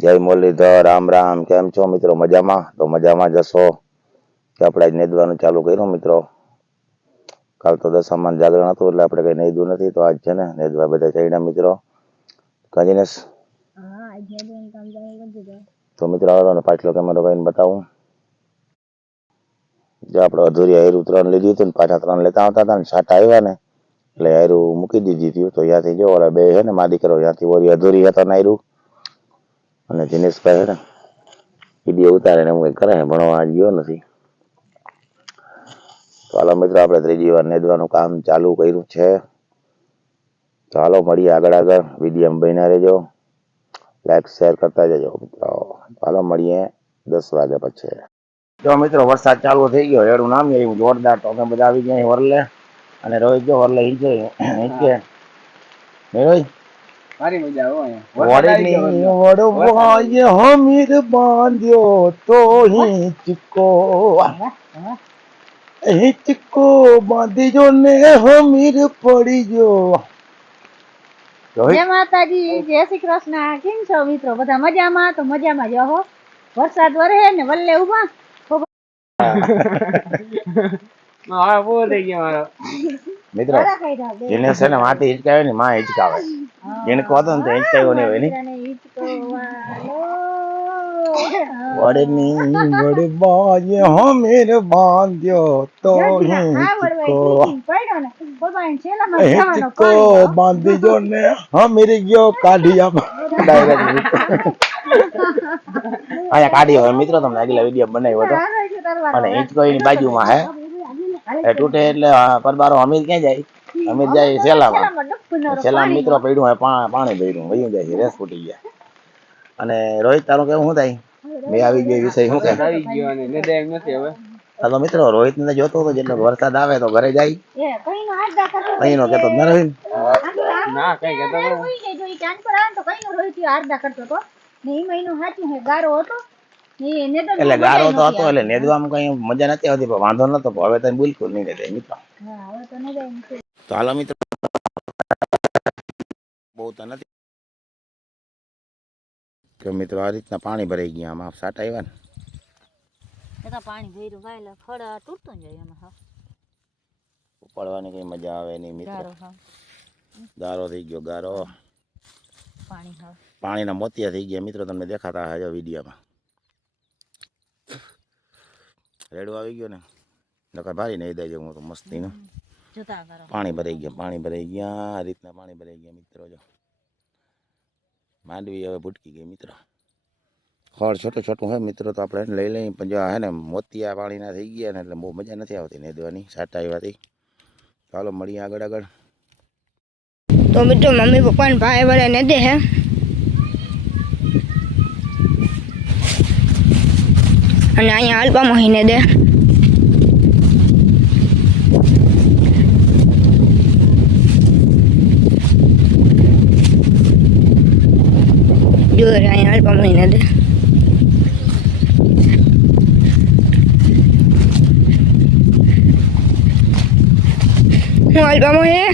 જય મુરલીધર, રામ રામ. કેમ છો મિત્રો? મજામાં? તો મજામાં જશો કે આપણે આજ નેદવાનું ચાલુ કર્યું મિત્રો. કાલ તો દશામાન જાગરણ હતું એટલે આપણે કઈ નેદવું નથી, તો આજ છે ને નેદવા બધા ચડ્યા મિત્રો. કાજીનેશ તો મિત્રો આવડો પાછલો કેમેરો કહીને બતાવું. જો આપણે અધૂરી હાયરું 3 લીધી હતી ને પાછા 3 લેતા આવતા હતા ને સાટા આવ્યા ને એટલે હાયરું મૂકી દીધી હતી. તો ત્યાંથી જો ઓલા બે છે ને મા દીકરો ત્યાંથી ઓરી અધૂરી હતા ને હાયરું અને દિનેશભાઈ છે ને વિડીયો ઉતારે ને હું કરે ભણવા આજ ગયો નથી. તો હાલો મિત્રો આપણે ત્રીજી વાર નેદવાનું કામ ચાલુ કર્યું છે. તો હાલો મળીએ આગળ વિડીયો બન્યા રહેજો, લાઈક શેર કરતા જજો મિત્રો. હાલો મળીએ 10 વાગ્યા પછી. જો મિત્રો વરસાદ ચાલુ થઈ ગયો, એડું નામ એવું જોરદાર. તો અમે બધા આવી ગયા વરલે અને રોહિત જો વરલે હિંચકે રોહિત મારી મજા આવે વડવાય હમીર બાંધ્યો તો હિંચકો બાંધીજો ને હમીર પડી ગયો. જય માતાજી, જય શ્રી કૃષ્ણ. કેમ છો મિત્રો? બધા મજામાં? તો મજામાં જ હો. વરસાદ વરે ને વલ્લે ઉભા મિત્રો જેને છે ને માથે હિંચકાવે ને માં હિંચકાવે, જેને કહો તો ને તો હિંચકાવ્યો નહીં હોય ને. વડવાય હમીર બાંધ્યો તો હિંચકો બાંધીજો ને હમીર ગયો કાઢિયા. અહીંયા કાઢી હોય મિત્રો, તમને આગલા વિડીયો બનાવ્યો હતો. અને હિંચકો એની બાજુમાં હે એ તૂટે એટલે પરબારો અમીર ક્યાં જાય? અમીર જાય સેલામાં. સેલામાં મિત્રો પડ્યું હોય પાણી પડ્યું વયું જાય છે, રેસ ફૂટી ગયા. અને રોહિત તારું કેવું શું થાય? મેં આવી ગયો વિષય શું કે આવી ગયો અને નેદા એમ નથી હવે. તો મિત્રો રોહિત ને જોતો હતો જેટલો વરસાદ આવે તો ઘરે જાય કઈ નો કેતો ના રોહિત ના કઈ કહેતો એટલે ગારો તો હતો એટલે નેદવામાં કઈ મજા નથી આવતી, પણ વાંધો નતો. હવે તો બિલકુલ નહીં નેદાય મિત્રો. તો હાલો મિત્રો બહુ તો નથી કે મિત્રો આ રીતના પાણી ભરાઈ ગયા. આમાં સાટા આવ્યા ને પાણી ભર્યું વાયલા ખડા તૂટતો જાય એમાં ઉપાડવાની કઈ મજા આવે નહીં મિત્રો. ગારો થઈ ગયો ગારો, પાણીના મોતિયા થઈ ગયા મિત્રો. તમને દેખાતા હજો વિડીયોમાં રેડું આવી ગયો ને નકર ભારી નહીં દઈ જવું તો મસ્તીનું. પાણી ભરાઈ ગયા આ રીતના પાણી ભરાઈ ગયા મિત્રો. જો માંડવી હવે ભૂટકી ગઈ મિત્રો. ખડ છોટું છોટું હોય મિત્રો તો આપણે લઈ લઈએ, પણ જો હે ને મોતિયા પાણીના થઈ ગયા ને એટલે બહુ મજા નથી આવતી નેદવાની સાટા આવ્યાથી. ચાલો મળીએ આગળ. તો મિત્રો મમ્મી પપ્પા ને ભાઈ વડે ને દે હે અને અહીંયા અલ્પા મહિને દે. જો અહીંયા અલ્પા મહિને દે. હું અલ્પા મહિને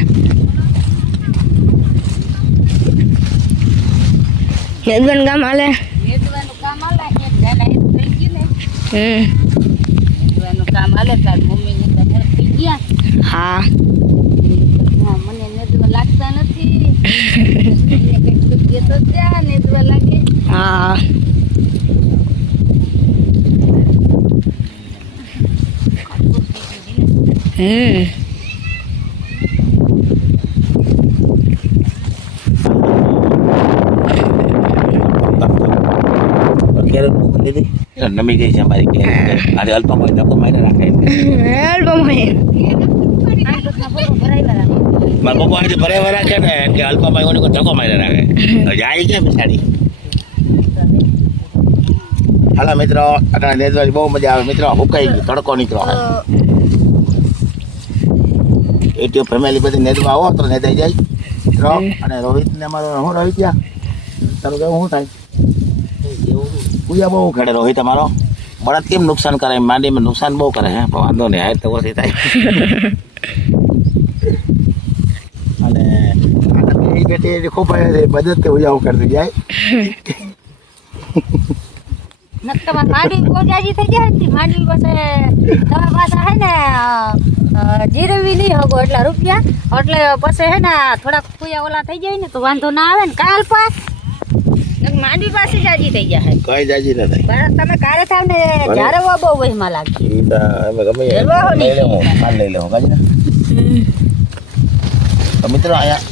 નેદવાનું કામ હાલે. હા મને નેદવા લાગતા નથી. નેદવા લાગે. હા નમી ગઈ છે અમારી કે આજે અલ્પમાં ધક્કો મારી રાખે. મારા પપ્પા આજે ભરાવા રાખે ને કે અલ્પમાં એનો ધક્કો મારી રાખે જાય છે બિચારી. હાલો મિત્રો અટાણે નેદવાની બહુ મજા આવે મિત્રો. હુકાઈ ગયું, તડકો નીકળો. એટીઓ ફેમિલી બધી નેદવા આવો તો નેદાઈ જાય મિત્રો. અને રોહિત ને અમારો હું રોહિત ત્યાં તારું કેવું શું થાય? પૂજા બહુ ખેડે રોહિત અમારો. બળદ કેમ નુકસાન કરે? માંડીમાં નુકસાન બહુ કરે હે, પણ વાંધો નહીં, હાય તો ઓછી થાય. અને બેટી ખૂબ મદદ કે ઉજાવ કરતી જાય. તમારે માંડવી બહુ જાજી થઈ જાય ને માંડવી પાસે તમે પાછા હે ને જીરવી નહીં હગો એટલા રૂપિયા એટલે પછી હે ને થોડાક કુયા ઓલા થઈ જાય ને તો વાંધો ના આવે ને કાલ પાસ માંડવી પાસે જાજી થઈ જાય કઈ જાજી ન થાય બરાબર તમે કારે થાવ ને જ્યારે બહુ વહીમાં લાગે ઈ તો અમે ગમે લઈ લેવું કાલ લઈ લેવું કાજી ને તો મિત્રો આયા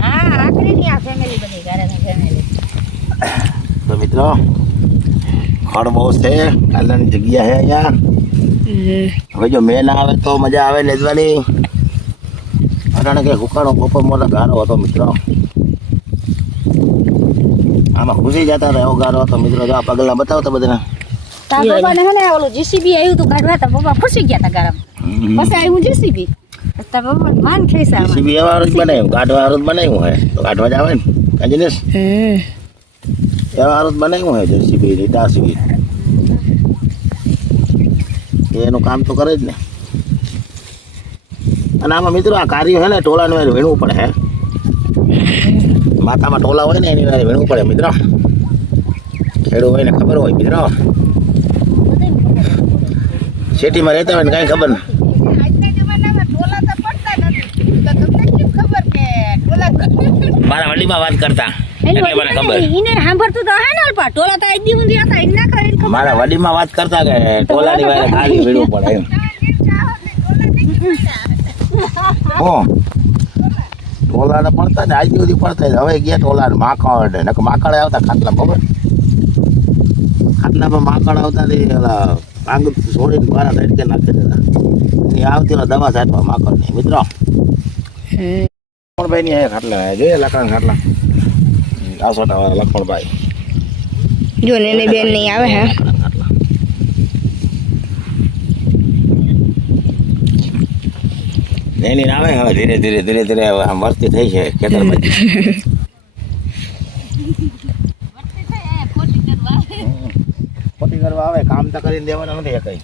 હા આખરી ની આ ફેમિલી બધી ઘરે ફેમિલી તો મિત્રો ખડ બહુ છે કાલની જગ્યા છે અહીંયા હવે જો મેં ના આવે તો મજા આવે લેજવાની અટાણે કે હુકાણો બપોર મોટા ગારો હતો મિત્રો આમાં ખુશી જતા હતા એવો ગારો હતો મિત્રો જો આ પગલા બતાવતા બધાને તાર પપ્પાને હે ને ઓલું જીસીબી આવ્યું તું કાઢવા તા પપ્પા ફસી ગયા તા ગારામાં પછી આવ્યું જીસીબી તાર પપ્પા માન ખેસા જીસીબી એવા હારું જ બનાવ્યું કાઢવા હારું જ બનાવ્યું હોય તો કાઢવા જ આવે ને કાંજીનેશ એવા હારું જ બનાવ્યું હોય જીસીબી રીટાસીબી એનું કામ તો કરે જ ને અને આમાં મિત્રો આ કાર્ય હે ને ટોલાને વારે વીણવું પડે હે માથામાં ટોલા હોય ને એની વારે વીણવું પડે મિત્રો ખેડૂત હોય ને ખબર હોય મિત્રો સિટીમાં રહેતા હોય ને કાંઈ ખબર નહીં મારા વડીમાં વાત કરતા એટલે મને ખબર ઈને સાંભળતું તો હે ને અલ્પા ટોલા તો આઈ દી હતા ઈને ના કરે મારા વડીમાં વાત કરતા કે ટોલાની વારે ખાલી વીણવું પડે એમ ટોલાને પડતા ને આજુ સુધી પડતા હવે ગયા ટોલા માકડ ને માકડ આવતા ખાટલા ખબર ખાટલામાં માકડ આવતા ને ઓલા આંગળ છોડીને મારા તડકે નાખી દેતા એ આવતી દવા સાટવા માકડ ની મિત્રો લખમણભાઈ ની ખાટલા જોઈએ લાકડા ખાટલા આસોટા વાળા લખમણભાઈ જો ને બેન નહીં આવે હે એની આવે હવે ધીરે ધીરે ધીરે ધીરે આમ વર્તી થઈ છે ખેતર ખોટી કરવા આવે કામ તો કરીને દેવાના નથી કઈ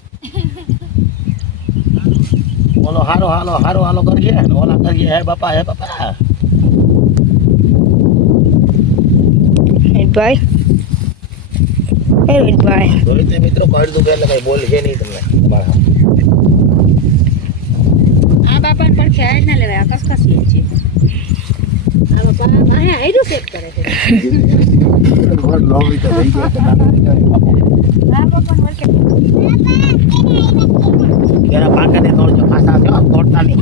ઓલો હારો હાલો કરીએ ને ઓલા કરીએ હે બાપા ભાઈ જોઈ તે મિત્રો કાઢ દઉં એટલે કઈ બોલ છે નહીં તમને તમારા આ બાપાને પણ ખ્યાલ ના લેવાય આ કસકસીએ છે આ બાપા માહે આયરું સેટ કરે છે લોંગી તો થઈ ગયો આ બાપાને વળકે એના પાકને તોડજો ખાસા છે તોડતા નહીં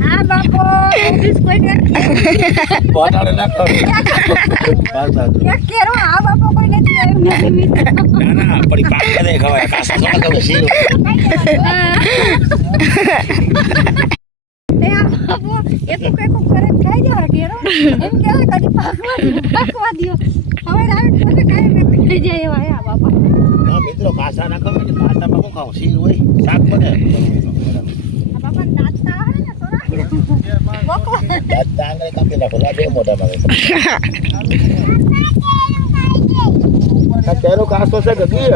હા બાપો ઓફિસ કોઈ પોતાને ના કરો એક કેરો આ બાપો કોઈ નથી આવ્યું ના પડી પાક દે ખવાય ખાસા થોડા ખવાય શીરો એ આ બાપો એક એક કરે ખાઈ જવા કેરો એમ કે કદી પાકવા દયો હવે રાત પછી ખાઈ ખાઈ જાય એવા આ બાપા ના મિત્રો ખાસા ના ખવાય ને ખાસા માં ખાવ શીર હોય શાક બને આ બાપા દાંતા હે ને સોરા બોકો દાંતા આંગળી કાપી નાખો લા બે મોઢા માં કેરો કાસો છે ગગી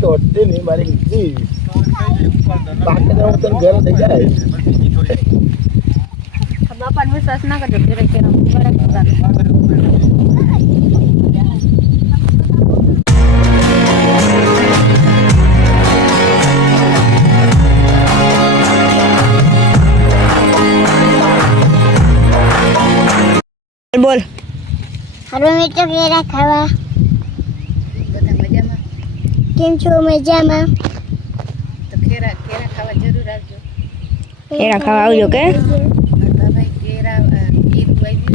તો ઓટી ની મારી જી પાક દે તો ઘર થઈ જાય બાપાને વિશ્વાસ ના કરજો ઘરે કેરો બરાબર બોલ હાલો મિત્રો કેરા ખાવા બધા મજામાં કેમ છો મજામાં તો કેરા ખાવા જરૂર આવજો એના ખાવા આવજો કે ભાઈ કેરા ગીર વાવ્યું